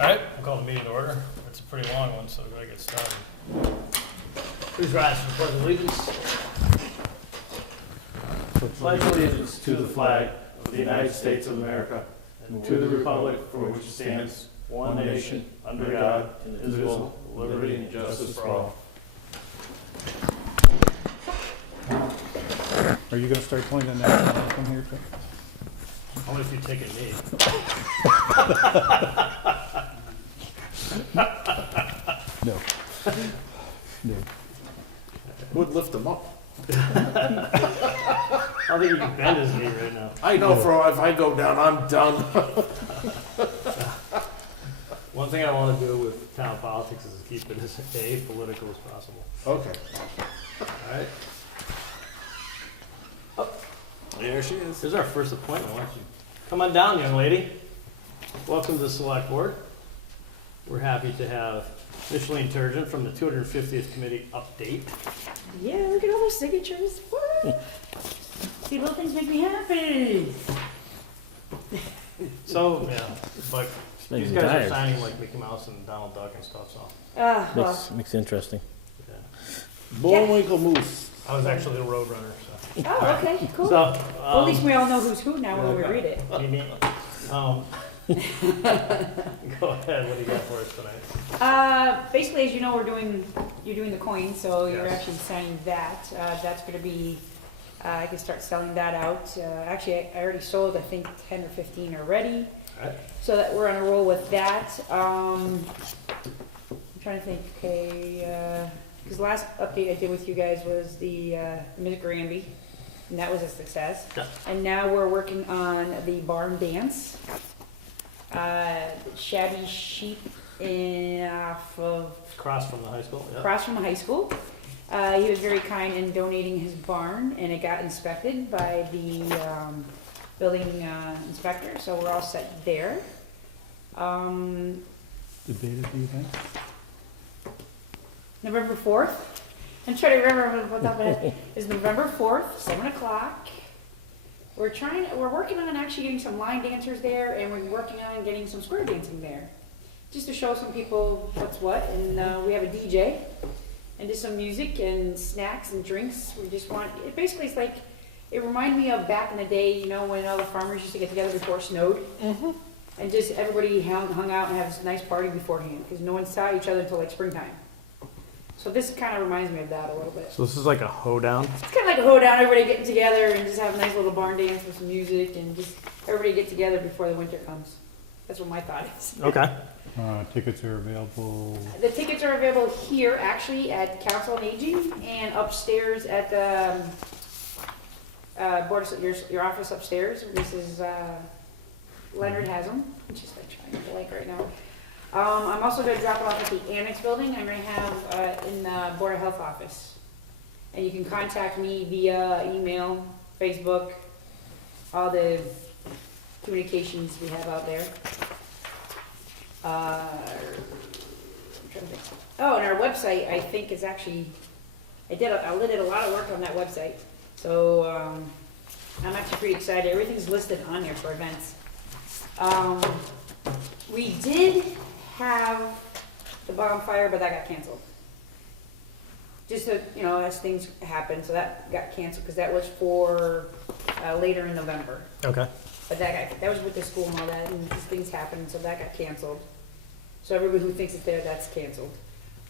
All right, we'll call the meeting to order. It's a pretty long one, so we gotta get started. Please rise for the pledge of allegiance. Pledge allegiance to the flag of the United States of America and to the republic for which it stands, one nation, under God, indivisible, with liberty and justice for all. Are you gonna start playing the national anthem here, Chuck? Only if you take a knee. No. No. Would lift them up. I don't think you can bend his knee right now. I know if I go down, I'm done. One thing I want to do with town politics is keep it as apolitical as possible. Okay. All right. There she is. This is our first appointment. Why don't you come on down, young lady? Welcome to the Selectboard. We're happy to have Micheline Turgeon from the 250th Committee update. Yeah, look at all those signatures. What? See, little things make me happy. So, yeah, like, Makes these you guys are tired. signing like Mickey Mouse and Donald Duck and stuff, so, Well, Makes it interesting. yeah. Bullwinkle Moose. I was actually the road runner, so. oh, okay, cool. So, Well, at least we all know who's who now when we read it. Go ahead, what do you got for us tonight? Basically, as you know, you're doing the coin, so you're Yes. actually signing that. That's gonna be, I can start selling that out. Actually, I already sold, I think, 10 or 15 already. Alright. So that we're on a roll with that. I'm trying to think, okay, because the last update I did with you guys was the Miss Granby, and that was a success. Yeah. And now we're working on the barn dance. Shabby Sheep off of Across from the high school, yeah. across from the high school. He was very kind in donating his barn, and it got inspected by the building inspector, so we're all set there. The date of the event? November 4th. I'm trying to remember what that is. It's November 4th, 7 o'clock. We're working on actually getting some line dancers there, and we're working on getting some square dancing there. Just to show some people what's what, and we have a DJ, and just some music and snacks and drinks. We just want, it basically it's like, it reminded me of back in the day, you know, when all the farmers used to get together before it snowed. Mm-hmm. And just everybody hung out and had this nice party beforehand, because no one saw each other until like springtime. So this kind of reminds me of that a little bit. So this is like a hoedown? It's kind of like a hoedown, everybody getting together and just have a nice little barn dance with some music and just everybody get together before the winter comes. That's what my thought is. Okay. Tickets are available. The tickets are available here, actually, at Council on Aging and upstairs at the board of, your office upstairs. This is Leonard has them. I'm just like trying to blank right now. I'm also going to drop it off at the Annex building. I'm going to have in the Board of Health office. And you can contact me via email, Facebook, all the communications we have out there. I'm trying to think. Oh, and our website, I think, is actually, I did a lot of work on that website. So I'm actually pretty excited. Everything's listed on there for events. We did have the bonfire, but that got canceled. Just so, you know, as things happen, so that got canceled because that was for later in November. Okay. But that was with the school and all that, and just things happened, so that got canceled. So everybody who thinks it's there, that's canceled.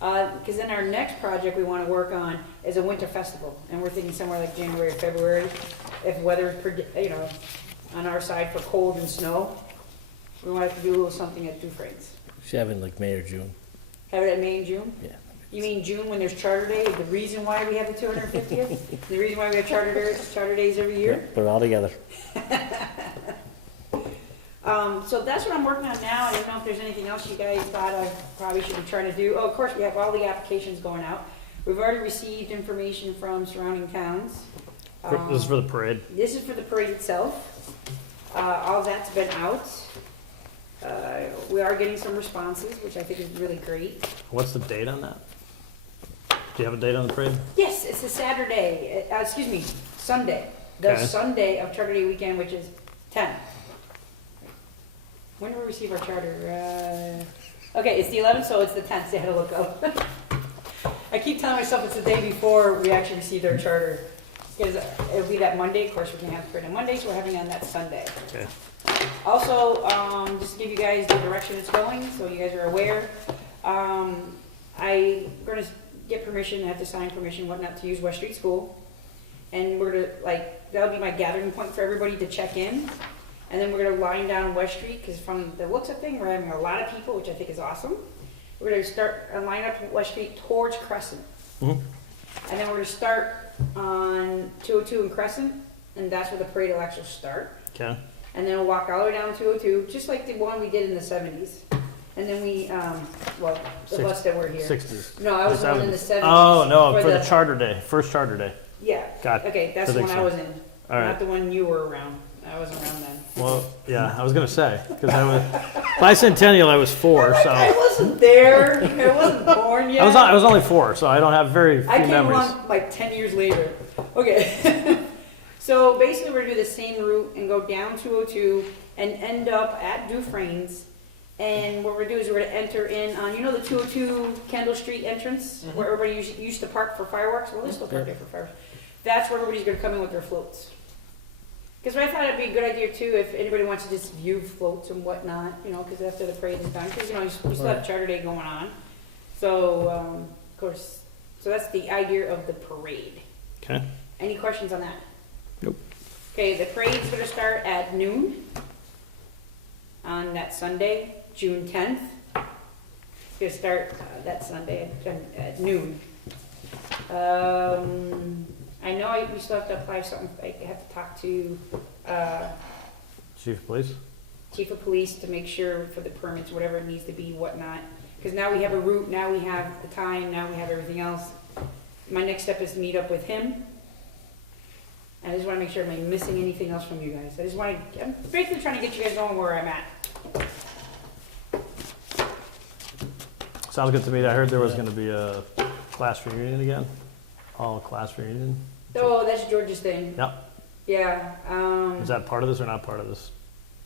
Because then our next project we want to work on is a winter festival, and we're thinking somewhere like January or February, if weather, you know, on our side for cold and snow. We want to do a little something at Dufresne's. Should have it in like May or June. Have it at May and June? Yeah. You mean June when there's Charter Day? The reason why we have the 250th? The reason why we have Charter Days every year? Put it all together. So that's what I'm working on now. I don't know if there's anything else you guys thought I probably should be trying to do. Oh, of course, we have all the applications going out. We've already received information from surrounding towns. This is for the parade. This is for the parade itself. All that's been out. We are getting some responses, which I think is really great. What's the date on that? Do you have a date on the parade? Yes, it's a Saturday, Sunday. The Okay. Sunday of Charter Day weekend, which is 10. When do we receive our charter? Okay, it's the 11th, so it's the 10th, so I had to look up. I keep telling myself it's the day before we actually received our charter. Because it'll be that Monday, of course, we're gonna have it on Monday, so we're having it on that Sunday. Okay. Also, just to give you guys the direction it's going, so you guys are aware, I'm gonna get permission, I have to sign permission, whatnot, to use West Street School. And we're gonna, like, that'll be my gathering point for everybody to check in. And then we're gonna line down West Street, because from the looks of things, we're having a lot of people, which I think is awesome. We're gonna start a line up West Street towards Crescent. Mhm. And then we're gonna start on 202 and Crescent, and that's where the parade will actually start. Okay. And then we'll walk all the way down 202, just like the one we did in the 70s. And then we, well, the bus that were here. 60s. No, I was the one in the 70s. Oh, no, for the charter day, first charter day. Yeah. Got it. Okay, that's I the think one so. I was in, All right. not the one you were around. I wasn't around then. Well, yeah, I was gonna say, because I was, bicentennial, I was 4, so. I wasn't there. I wasn't born yet. I was only 4, so I don't have very few I came memories. along like 10 years later. Okay. So basically we're gonna do the same route and go down 202 and end up at Dufresne's. And what we're gonna do is we're gonna enter in on, you know, the 202 Kendall Street entrance where everybody used to park for fireworks? Well, they still park there for fireworks. That's where everybody's gonna come in with their floats. Because I thought it'd be a good idea too if anybody wants to just view floats and whatnot, you know, because after the parade is done, because, you know, we still have Charter Day going on. So, of course, so that's the idea of the parade. Okay. Any questions on that? Nope. Okay, the parade's gonna start at noon on that Sunday, June 10th. It's gonna start that Sunday at noon. I know we still have to apply something, I have to talk to Chief of Police? Chief of Police to make sure for the permits, whatever it needs to be, whatnot. Because now we have a route, now we have the time, now we have everything else. My next step is to meet up with him. And I just wanna make sure, am I missing anything else from you guys? I'm basically trying to get you guys going where I'm at. Sounds good to me. I heard there was gonna be a class reunion again. All class reunion. Oh, that's George's thing. Yep. Yeah, Is that part of this or not part of this?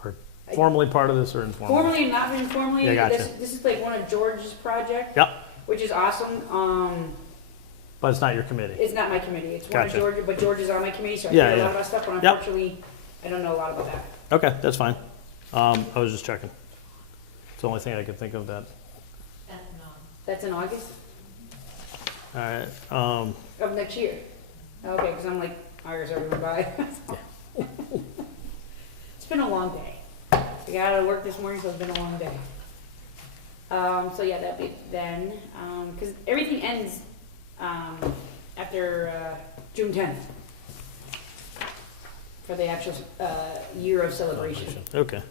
Or formally part of this or informally? formally and not informally, Yeah, gotcha. this is like one of George's projects. Yep. Which is awesome. But it's not your committee. It's not my committee, it's one of Gotcha. George, but George is on my committee, so I Yeah, hear a yeah. lot about stuff, but Yep. unfortunately, I don't know a lot about that. Okay, that's fine. I was just checking. It's the only thing I could think of that. That's in August All right. of next year. Okay, because I'm like, August already went by. It's been a long day. I got out of work this morning, so it's been a long day. So yeah, that'd be then, because everything ends after June 10th for the actual year of celebration. Okay.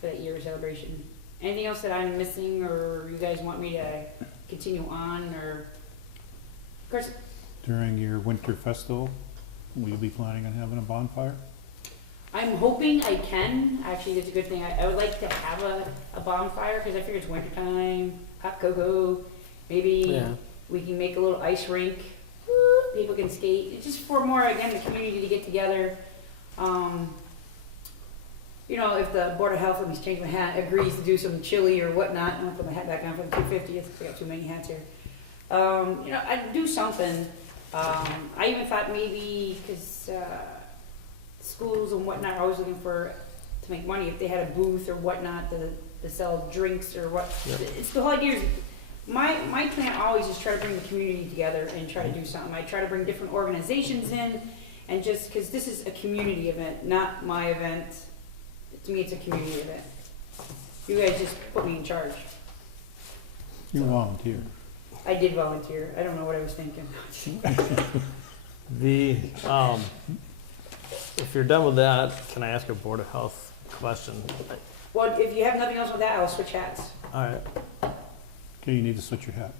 For that year of celebration. Anything else that I'm missing, or you guys want me to continue on, or? Of course, During your winter festival, will you be planning on having a bonfire? I'm hoping I can. Actually, that's a good thing. I would like to have a bonfire, because I figure it's wintertime, hot cocoa. Maybe Yeah. we can make a little ice rink. People can skate. It's just for more, again, the community to get together. You know, if the Board of Health, let me change my hat, agrees to do some chili or whatnot, I'm gonna put my hat back on for the 250th, I got too many hats here. You know, I'd do something. I even thought maybe, because schools and whatnot are always looking to make money, if they had a booth or whatnot to sell drinks or what. Yep. It's the whole idea is, my plan always is try to bring the community together and try to do something. I try to bring different organizations in, and just, because this is a community event, not my event. To me, it's a community event. You guys just put me in charge. You volunteer. I did volunteer. I don't know what I was thinking. If you're done with that, can I ask a Board of Health question? Well, if you have nothing else with that, I'll switch hats. All right. Okay, you need to switch your hat.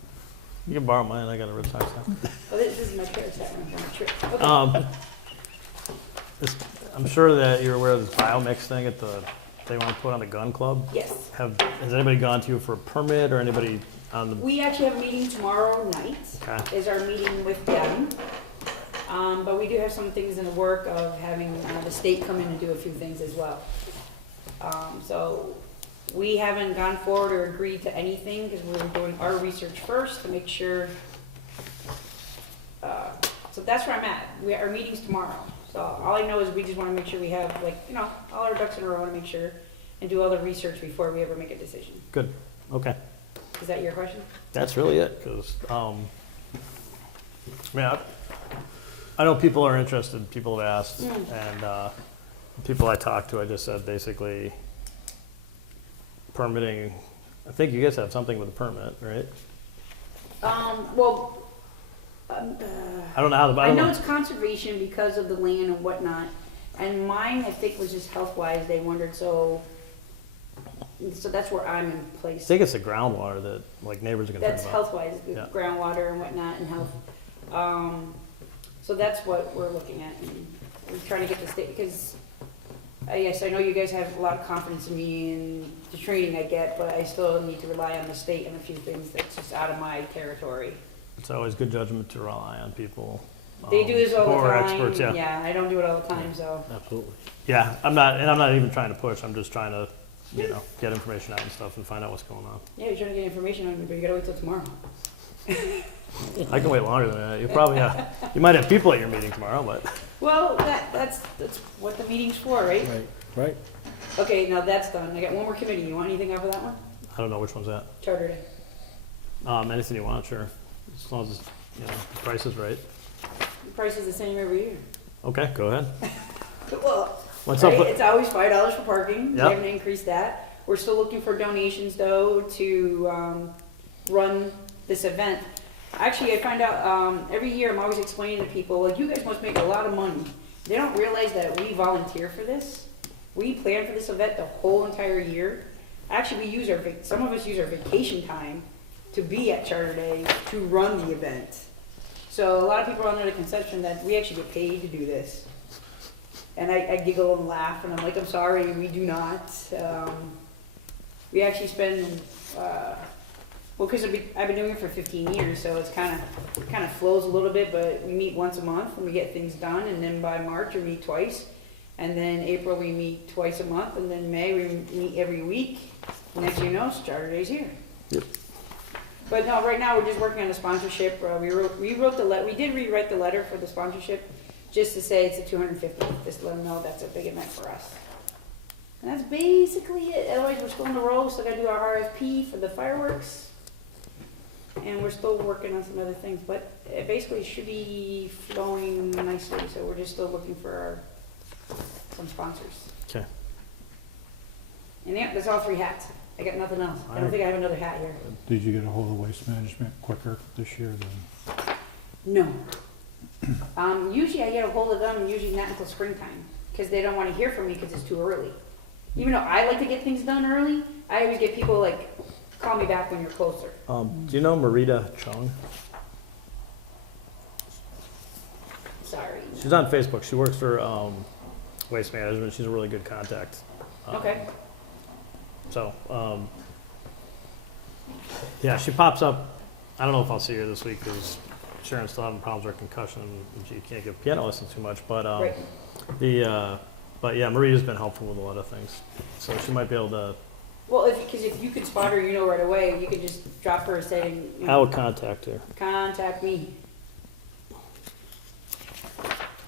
You can borrow mine. I got a Red Sox hat. Oh, this is my Paris hat when I'm on a trip. Okay. I'm sure that you're aware of this biomix thing they want to put on the gun club. Yes. Has anybody gone to you for a permit or anybody on the? We actually have a meeting tomorrow night. Okay. Is our meeting with them. But we do have some things in the work of having the state come in and do a few things as well. So we haven't gone forward or agreed to anything because we were doing our research first to make sure. So that's where I'm at. Our meeting's tomorrow. So all I know is we just want to make sure we have all our ducks in a row to make sure and do all the research before we ever make a decision. Good, okay. Is that your question? That's really it, because, I know people are interested, people have asked, and people I talked to, I just said basically permitting, I think you guys have something with a permit, right? Well, I don't know how the, I know it's conservation because of the land and whatnot, and mine I think was just health wise. They wondered, so that's where I'm in I place. think it's the groundwater that, like, neighbors are concerned That's about. health wise, Yeah. groundwater and whatnot and health. So that's what we're looking at, and we're trying to get the state because. Yes, I know you guys have a lot of confidence in me and the training I get, but I still need to rely on the state on a few things that's just out of my territory. It's always good judgment to rely on people. They do this all who the are time. experts, yeah. Yeah, I don't do it all the time, so. Absolutely. Yeah, I'm not even trying to push, I'm just trying to, get information out and stuff and find out what's going on. Yeah, you're trying to get information on me, but you gotta wait till tomorrow. I can wait longer than that. You probably you might have people at your meeting tomorrow, but Well, that's what the meeting's for, right? Right. Okay, now that's done. I got one more committee. You want anything off of that one? I don't know which one's that. Charter Day. Anything you want, sure, as long as the price is right. The price is the same every year. Okay, go ahead. Well, What's right, up? it's always $5 for parking. Yep. We haven't increased that. We're still looking for donations though to run this event. Actually, I find out every year I'm always explaining to people, like, you guys must make a lot of money. They don't realize that we volunteer for this. We plan for this event the whole entire year. Actually, some of us use our vacation time to be at Charter Day to run the event. So a lot of people are under the conception that we actually get paid to do this. And I giggle and laugh, and I'm like, I'm sorry, we do not. We actually spend, because I've been doing it for 15 years, so it's kind of flows a little bit, but we meet once a month and we get things done, and then by March we meet twice. And then April we meet twice a month, and then May we meet every week. Next thing you know, Charter Day's here. Yep. But no, right now we're just working on the sponsorship. We did rewrite the letter for the sponsorship, just to say it's a 250, just to let them know that's a big event for us. And that's basically it. Otherwise, we're still on the roll. Still got to do our RFP for the fireworks, and we're still working on some other things. But it basically should be flowing nicely. So we're just still looking for some sponsors. Okay. And yeah, that's all 3 hats. I got nothing else. I don't think I have another hat here. Did you get a hold of Waste Management quicker this year than? No. Usually I get a hold of them, usually not until springtime, because they don't want to hear from me because it's too early. Even though I like to get things done early, I always get people like, call me back when you're closer. Do you know Marita Chung? Sorry. She's on Facebook. She works for Waste Management. She's a really good contact. Okay. So, yeah, she pops up. I don't know if I'll see her this week because Sharon's still having problems with her concussion and she can't give piano lessons too much. But Right. but yeah, Maria's been helpful with a lot of things, so she might be able to. Well, because if you could spot her, right away, you could just drop her and say, I would contact her. contact me.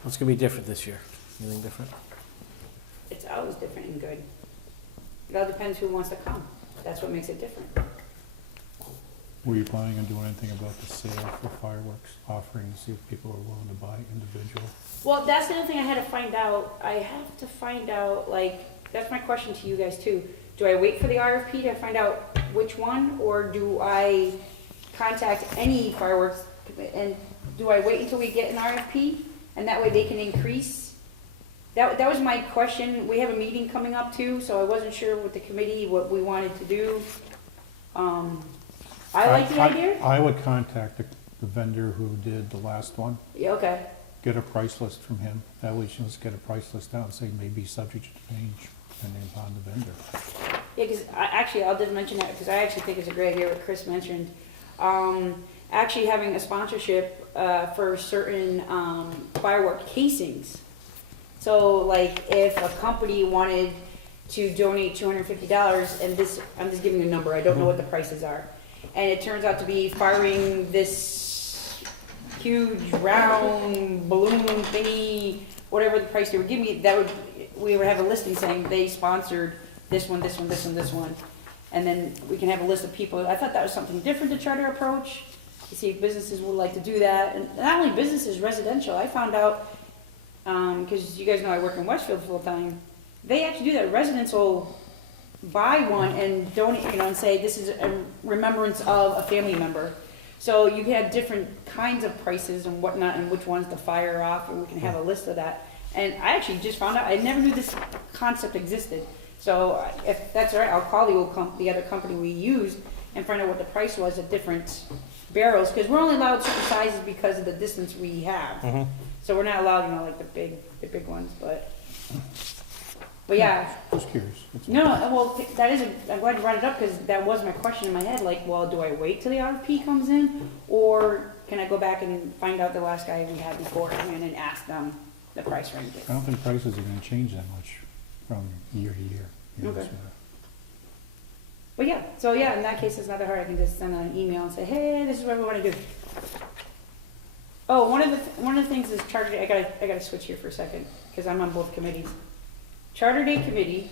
What's gonna be different this year? Anything different? It's always different and good. It all depends who wants to come. That's what makes it different. Were you planning on doing anything about the sale for fireworks, offering to see if people are willing to buy individual? Well, that's the other thing I had to find out. I have to find out, that's my question to you guys too. Do I wait for the RFP to find out which one, or do I contact any fireworks? And do I wait until we get an RFP, and that way they can increase? That was my question. We have a meeting coming up too, so I wasn't sure with the committee what we wanted to do. I like the idea. I would contact the vendor who did the last one, Yeah, okay. get a price list from him. That way she'll just get a price list out and say maybe subject to change depending upon the vendor. Yeah, because I'll just mention that because I actually think it's a great idea what Chris mentioned. Actually having a sponsorship for certain firework casings. So like if a company wanted to donate $250, and this, I'm just giving you a number, I don't know what the prices are. And it turns out to be firing this huge round balloon thingy, whatever the price they would give me, that would, we would have a listing saying they sponsored this one, this one, this one, this one. And then we can have a list of people. I thought that was something different to try to approach, to see if businesses would like to do that. And not only businesses, residential. I found out, because you guys know I work in Westfield full time, they actually do that. Residents will buy one and donate, and say this is a remembrance of a family member. So you had different kinds of prices and whatnot, and which ones to fire off, and we can have a list of that. And I actually just found out, I never knew this concept existed. So if that's all right, I'll call the other company we used and find out what the price was at different barrels, because we're only allowed certain sizes because of the distance we have. So we're not allowed, like the big ones, but yeah. Just curious. That's all. No, well, I'm glad you brought it up, because that was my question in my head, like, well, do I wait till the RFP comes in, or can I go back and find out the last guy we had before come in and ask them the price range? I don't think prices are gonna change that much from year to year. Okay. But yeah, so yeah, in that case, it's not that hard. I can just send out an email and say, hey, this is what we want to do. Oh, one of the things is Charter Day. I gotta switch here for a second, because I'm on both committees. Charter Day committee.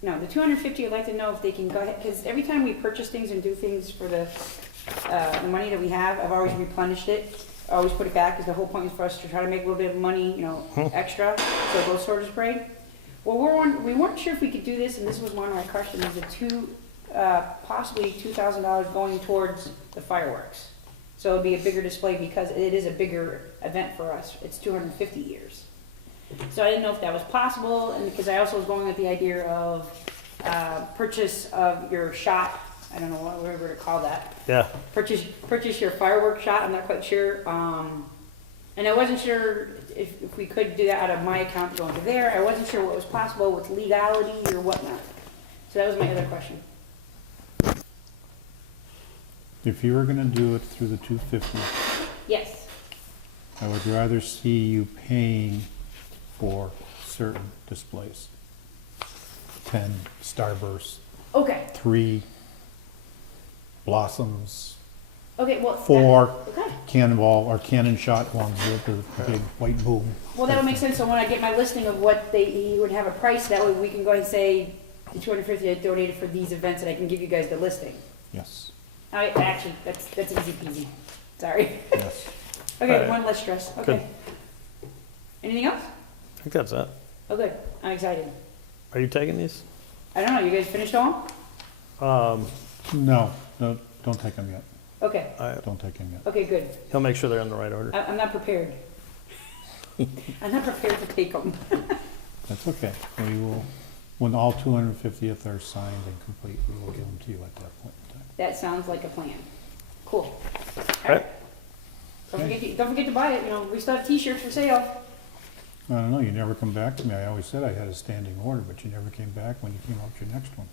No, the 250. I'd like to know if they can go ahead, because every time we purchase things and do things for the money that we have, I've always replenished it. I always put it back, because the whole point is for us to try to make a little bit of money, extra, so it goes towards parade. Well, we weren't sure if we could do this, and this was one of my questions, possibly $2,000 going towards the fireworks. So it'd be a bigger display, because it is a bigger event for us. It's 250 years. So I didn't know if that was possible, and because I also was going with the idea of purchase of your shot. I don't know whatever to call that. Yeah. Purchase your fireworks shot. I'm not quite sure. And I wasn't sure if we could do that out of my account going to there. I wasn't sure what was possible with legality or whatnot. So that was my other question. If you were gonna do it through the 250, Yes. I would rather see you paying for certain displays. 10 starbursts, Okay. 3 blossoms, Okay. Well. 4 Okay. cannonball or cannon shot ones with the big white boom. Well, that would make sense. So when I get my listing of what he would have a price, that way we can go ahead and say the 250 I donated for these events, and I can give you guys the listing. Yes, Actually, that's easy peasy. Sorry. yes. Okay, Alright. one less stress. Okay. Good. Anything else? I think that's it. Oh, good. I'm excited. Are you taking these? I don't know. You guys finished all? No, don't take them yet. Okay. Don't take them yet. Okay, good. He'll make sure they're in the right order. I'm not prepared. I'm not prepared to take them. That's okay. We will, when all 250th are signed and complete, we will give them to you at that point in time. That sounds like a plan. Cool. All right. Don't forget to buy it. We still have T-shirts for sale. I don't know, you never come back to me. I always said I had a standing order, but you never came back when you came out with your next one.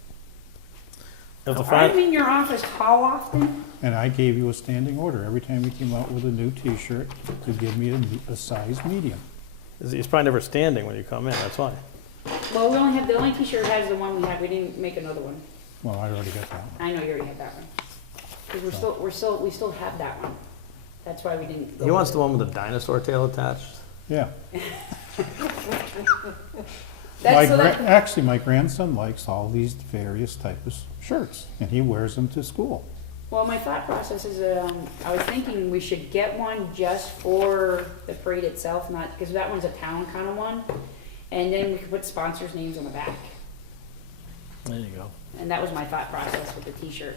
If the I'm final, in your office how often? And I gave you a standing order every time you came out with a new T-shirt to give me a size medium. he's probably never standing when you come in, that's why. Well, we only have, the only T-shirt has the one we have. We didn't make another one. Well, I already got that one. I know you already have that one. Because we still have that one. That's why we didn't. He wants the one with the dinosaur tail attached. Yeah. That's Actually, my grandson likes all these various types of shirts, and he wears them to school. Well, my thought process is, I was thinking we should get one just for the parade itself, not, because that one's a town kind of one. And then we could put sponsors' names on the back. There you go. And that was my thought process with the T-shirt.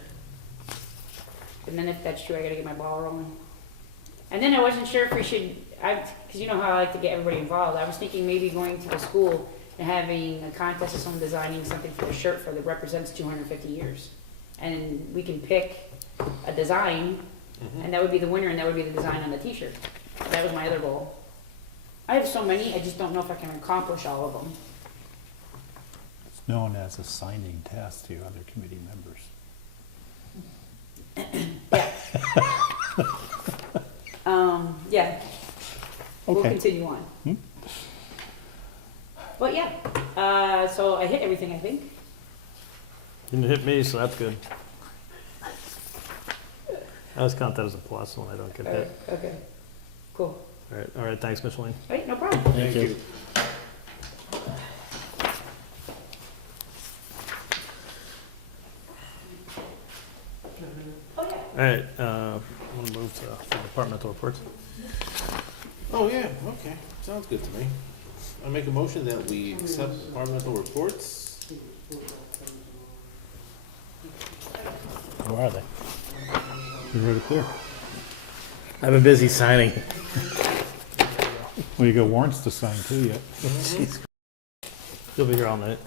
And then if that's true, I gotta get my ball rolling. And then I wasn't sure if we should, because you know how I like to get everybody involved. I was thinking maybe going to the school and having a contest of someone designing something for the shirt that represents 250 years. And we can pick a design, and that would be the winner, and that would be the design on the T-shirt. That was my other goal. I have so many, I just don't know if I can accomplish all of them. It's known as a signing task to other committee members. Yeah. We'll Okay. continue on. But yeah, So I hit everything, I think. Didn't hit me, so that's good. I always count that as a plus when I don't get hit. Okay, cool. All right, thanks, Micheline. All right, no problem. Thank you. Oh, yeah. All right, I'm gonna move to departmental reports. Oh, yeah, okay, sounds good to me. I make a motion that we accept departmental reports. Where are they? You're right up there. I've been busy signing. Well, you got warrants to sign too yet. You'll be here all night.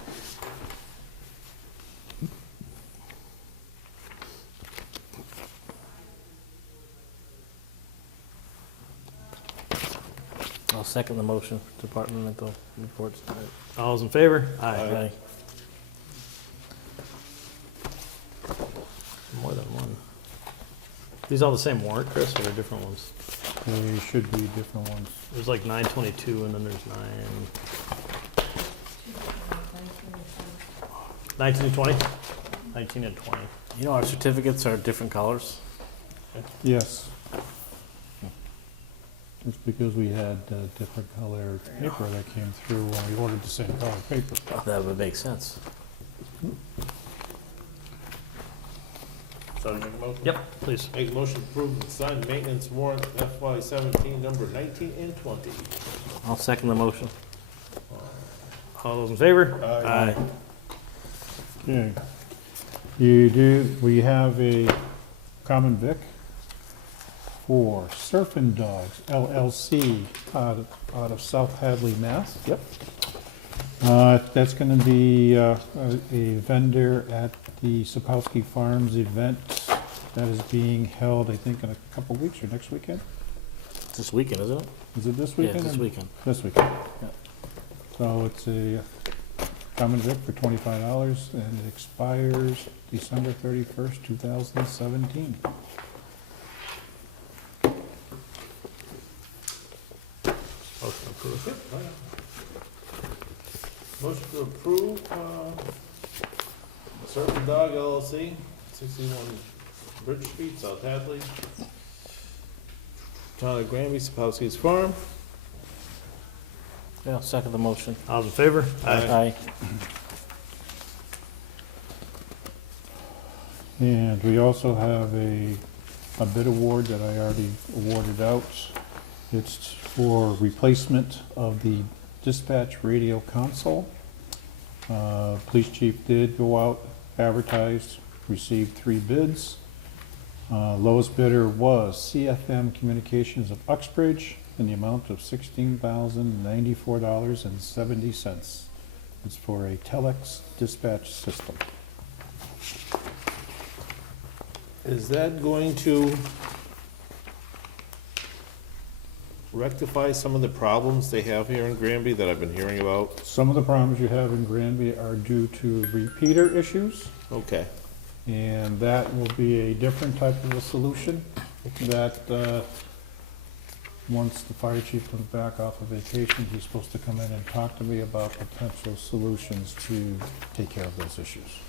I'll second the motion, departmental reports. All those in favor? Aye. More than one. These all the same warrant, Chris, or are there different ones? They should be different ones. There's like 922 and then there's 19 and 20? 19 and 20. You know, our certificates are different colors. Yes. It's because we had different color paper that came through when we ordered the same color paper. Oh, that would make sense. So I make a motion? Yep, please. Make a motion to approve the signed maintenance warrant FY 17, number 19 and 20. I'll second the motion. All those in favor? Aye. Okay. We have a common vic for Surfing Dogs LLC out of South Hadley, Mass. Yep. That's gonna be a vendor at the Sapowski Farms event that is being held, I think, in a couple weeks or next weekend. It's this weekend, isn't it? Is it this Yeah, weekend? this weekend. This weekend. Yeah. So it's a common vic for $25 and it expires December 31st, 2017. Motion approved. Yep, motion to approve, Surfing Dog LLC, 61 Bridge Street, South Hadley. Town of Granby, Sapowski's Farm. Yeah, I'll second the motion. All those in favor? Aye. And we also have a bid award that I already awarded out. It's for replacement of the dispatch radio console. Police chief did go out, advertised, received 3 bids. Lowest bidder was CFM Communications of Uxbridge in the amount of $16,094.70. It's for a telex dispatch system. Is that going to rectify some of the problems they have here in Granby that I've been hearing about? Some of the problems you have in Granby are due to repeater issues. Okay. And that will be a different type of a solution that, once the fire chief comes back off of vacation, he's supposed to come in and talk to me about potential solutions to take care of those issues.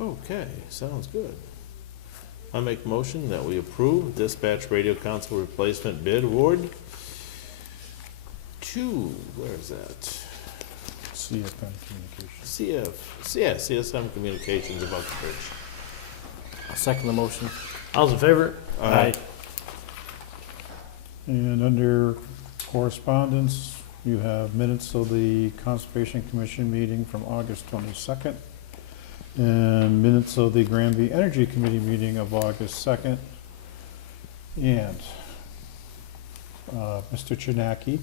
Okay, sounds good. I make motion that we approve dispatch radio console replacement bid award to, where is that? CFM Communications. CSM Communications of Uxbridge. I'll second the motion. All those in favor? Aye. And under correspondence, you have minutes of the Conservation Commission meeting from August 22nd, and minutes of the Granby Energy Committee meeting of August 2nd. And Mr. Chinaki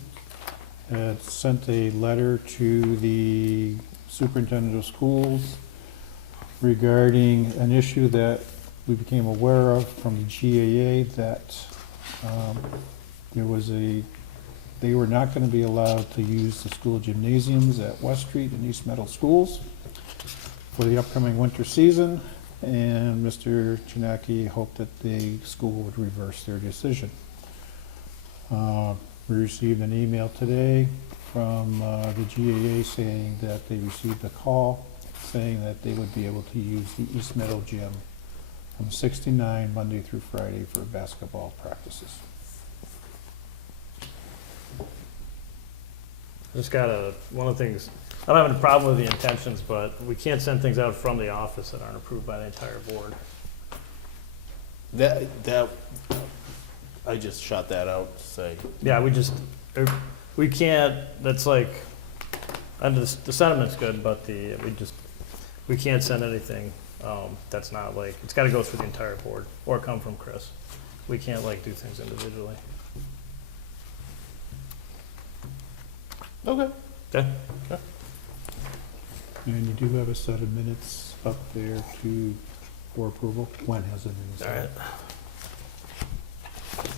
had sent a letter to the superintendent of schools regarding an issue that we became aware of from the GAA, that they were not going to be allowed to use the school gymnasiums at West Street and East Meadow schools for the upcoming winter season, and Mr. Chinaki hoped that the school would reverse their decision. We received an email today from the GAA saying that they received a call saying that they would be able to use the East Meadow Gym from 6 to 9, Monday through Friday for basketball practices. Just one of the things, I don't have any problem with the intentions, but we can't send things out from the office that aren't approved by the entire board. That, I just shot that out to say, Yeah, we can't, that's like, under the sentiment's good, but we can't send anything, that's not like, it's gotta go through the entire board, or come from Chris. We can't like do things individually. okay. Okay? And you do have a set of minutes up there for approval. Gwen has it in his. All right.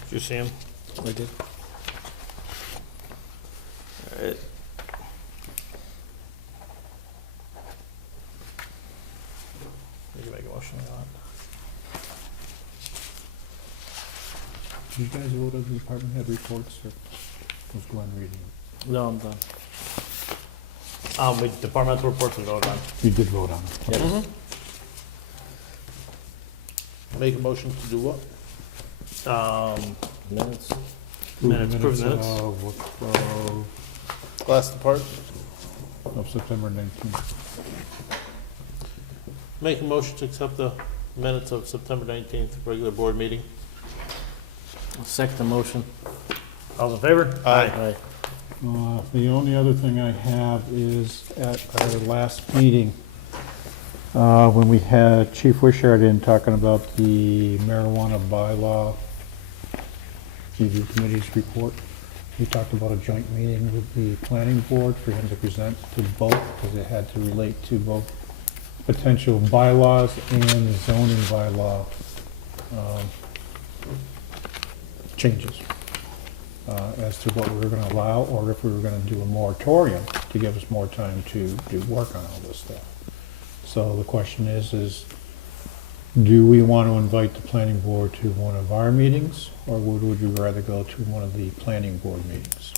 Did you see him? I did. All right. You can make a motion on Did you guys vote on the department head reports, or was Gwen reading them? No, I'm done. that. Departmental reports we voted on. You did vote on it. Yes. Make a motion to do what? Minutes. Minutes, approved minutes. Last part? Of September 19th. Make a motion to accept the minutes of September 19th, regular board meeting. I'll second the motion. All's in favor? Aye. The only other thing I have is at our last meeting, when we had Chief Wishart in talking about the marijuana bylaw review committee's report, we talked about a joint meeting with the planning board for him to present to both, because it had to relate to both potential bylaws and zoning bylaw changes. As to what we were gonna allow, or if we were gonna do a moratorium to give us more time to do work on all this stuff. So the question is do we want to invite the planning board to one of our meetings, or would you rather go to one of the planning board meetings?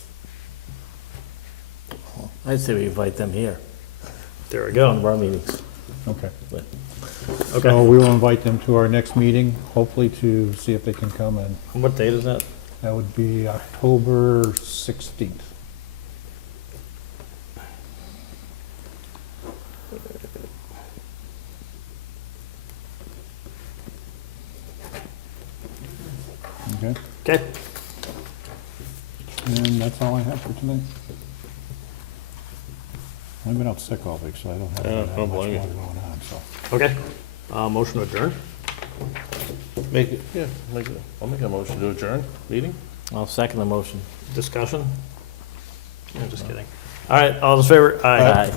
I'd say we invite them here, There we one of go. our meetings. Okay. So Okay. we will invite them to our next meeting, hopefully to see if they can come, and And what date is that? that would be October 16th. Okay, Okay. and that's all I have for tonight. I've been out sick all week, so I don't have Yeah, that don't much more blame you. going on, so. Okay. Motion to adjourn? I'll make a motion to adjourn meeting. I'll second the motion. Discussion? I'm just kidding. All right, all those in favor? Aye.